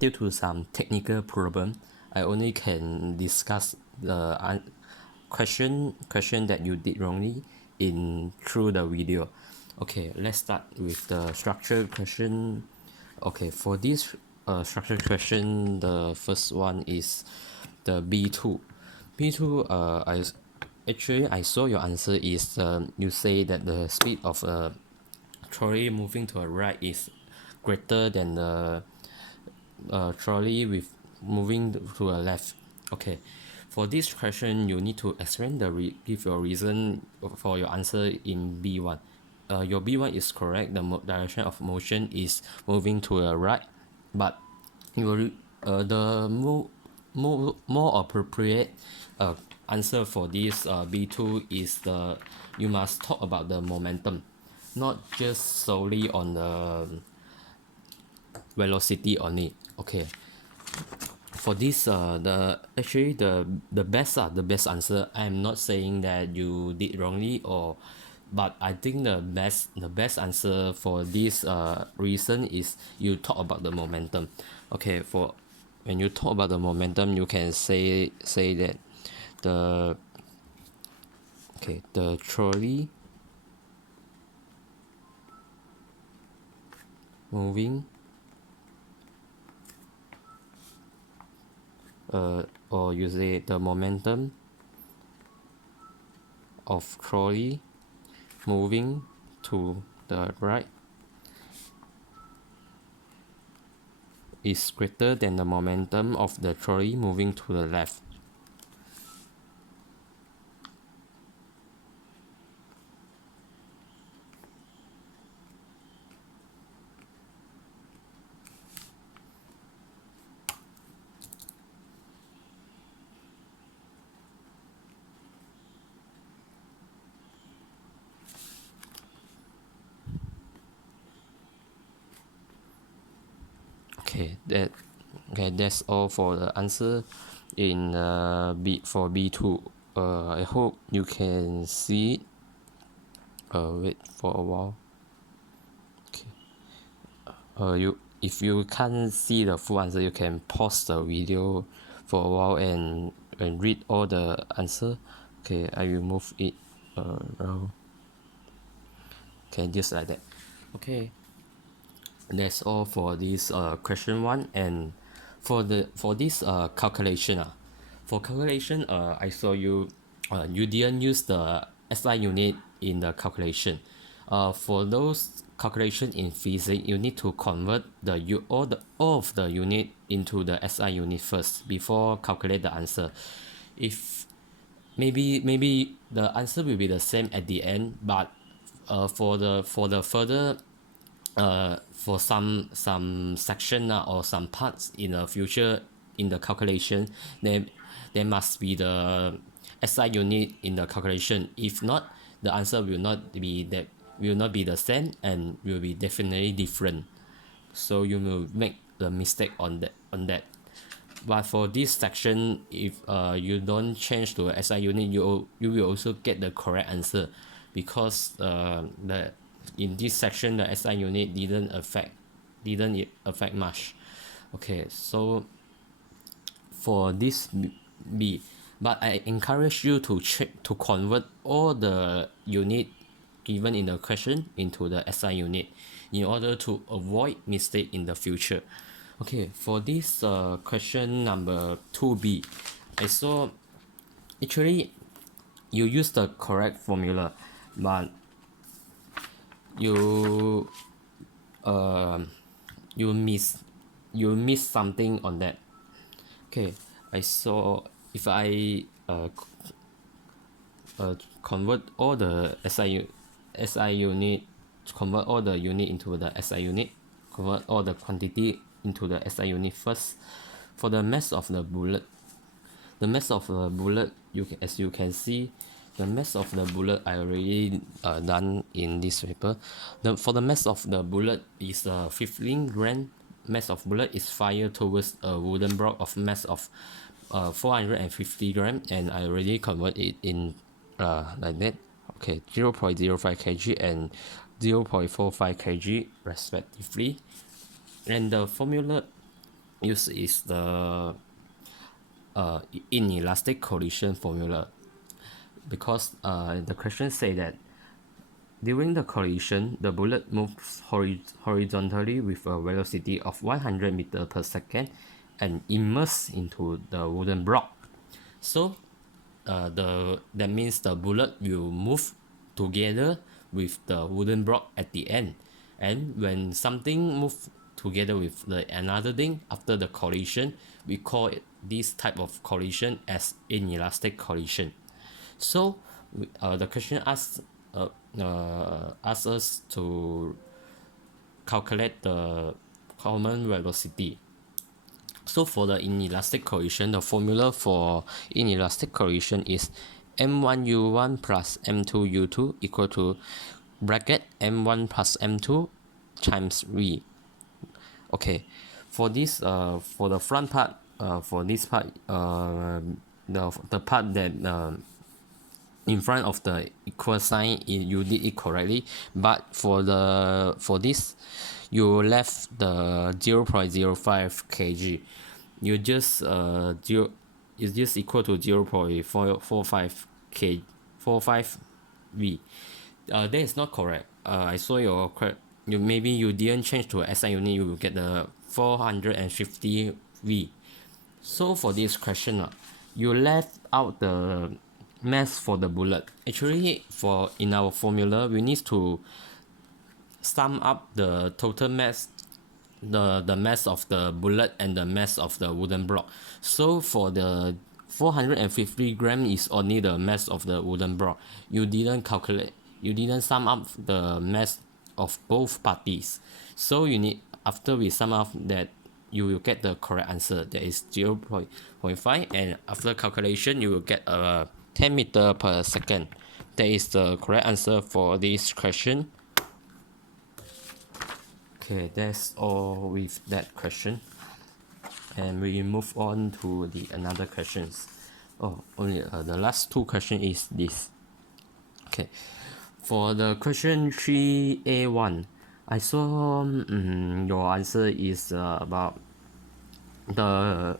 due to some technical problem, I only can discuss the question that you did wrongly in through the video. Okay, let's start with the structured question. Okay, for this structured question, the first one is the B2. B2, I saw your answer is you say that the speed of a trolley moving to a right is greater than the trolley with moving to a left. Okay, for this question you need to explain give your reason for your answer in B1. Your B1 is correct. The direction of motion is moving to a right, but the more appropriate answer for this B2 is you must talk about the momentum, not just solely on the velocity only. Okay, for this the best answer, I'm not saying that you did wrongly, but I think the best answer for this reason is you talk about the momentum. Okay, for when you talk about the momentum, you can say that the the trolley moving or you say the momentum of trolley moving to the right is greater than the momentum of the trolley moving to the left. That's all for the answer in B2. I hope you can see it. Wait for a while. If you can't see the full answer, you can pause the video for a while and read all the answer. Okay, I will move it around. Okay, just like that. Okay, that's all for this question one. And for this calculation for calculation, I saw you you didn't use the SI unit in the calculation. For those calculation in physics, you need to convert all of the unit into the SI unit first before calculate the answer. If maybe the answer will be the same at the end, but for the further for some section or some parts in the future in the calculation, there must be the SI unit in the calculation. If not, the answer will not be the same and will be definitely different. So you will make the mistake on that. But for this section, if you don't change to SI unit, you will also get the correct answer, because in this section the SI unit didn't affect much. Okay, so for this B, but I encourage you to convert all the unit given in the question into the SI unit in order to avoid mistake in the future. Okay, for this question number 2B, I saw actually you use the correct formula, but you miss something on that. Okay, I saw if I convert all the SI unit, convert all the unit into the SI unit, convert all the quantity into the SI unit first. For the mass of the bullet, as you can see, the mass of the bullet I already done in this paper. For the mass of the bullet is 15 gram. Mass of bullet is fired towards a wooden block of mass of 450 gram, and I already convert it in like that. Okay, 0.05 kg and 0.45 kg respectively. And the formula use is the inelastic collision formula, because the question say that during the collision, the bullet moves horizontally with a velocity of 100 meters per second and immerse into the wooden block. So that means the bullet will move together with the wooden block at the end. And when something move together with another thing after the collision, we call it this type of collision as inelastic collision. So the question asks us to calculate the common velocity. So for the inelastic collision, the formula for inelastic collision is m1u1 plus m2u2 equal to bracket m1 plus m2 times v. Okay, for this for the front part, for this part, the part that in front of the equal sign, you did it correctly, but for this you left the 0.05 kg. You just zero is just equal to 0.445 k 45 v. That is not correct. I saw your correct. Maybe you didn't change to SI unit, you will get the 450 v. So for this question, you left out the mass for the bullet. Actually, for in our formula, we need to sum up the total mass, the mass of the bullet and the mass of the wooden block. So for the 450 gram is only the mass of the wooden block. You didn't calculate, you didn't sum up the mass of both parties. So you need, after we sum up that, you will get the correct answer, that is 0.5, and after calculation you will get 10 meter per second. That is the correct answer for this question. Okay, that's all with that question, and we move on to the another questions. Oh, only the last two question is this. Okay, for the question 3A1, I saw your answer is about the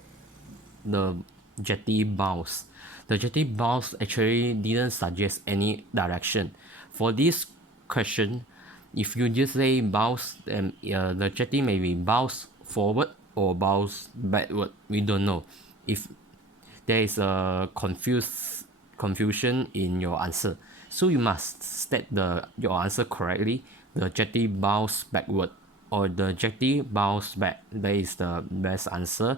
jetty bounce. The jetty bounce actually didn't suggest any direction. For this question, if you just say bounce, then the jetty may be bounce forward or bounce backward. We don't know. If there is a confusion in your answer, so you must state your answer correctly. The jetty bounce backward or the jetty bounce back. That is the best answer,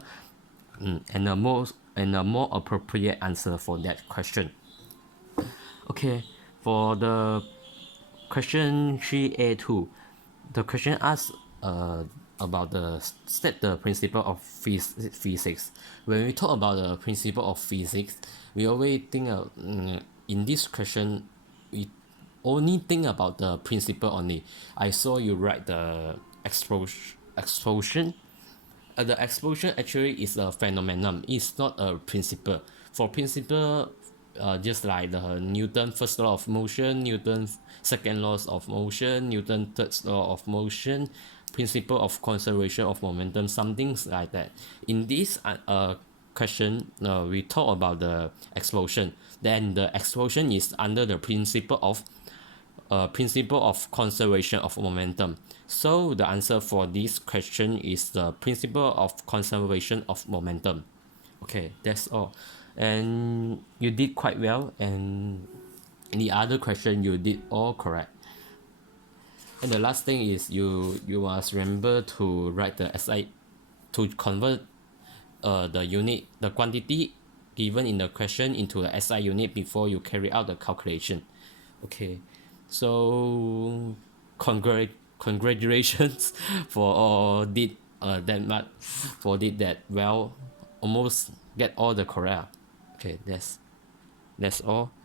and a more appropriate answer for that question. Okay, for the question 3A2, the question asks about the state the principle of physics. When we talk about the principle of physics, we always think in this question we only think about the principle only. I saw you write the explosion. The explosion actually is a phenomenon. It's not a principle. For principle, just like the Newton first law of motion, Newton second laws of motion, Newton third law of motion, principle of conservation of momentum, something like that. In this question, we talk about the explosion. Then the explosion is under the principle of conservation of momentum. So the answer for this question is the principle of conservation of momentum. Okay, that's all. And you did quite well, and the other question you did all correct. And the last thing is you must remember to write the SI, to convert the quantity given in the question into the SI unit before you carry out the calculation. Okay, so congratulations for all did that much, for did that well, almost get all the correct. Okay, that's all.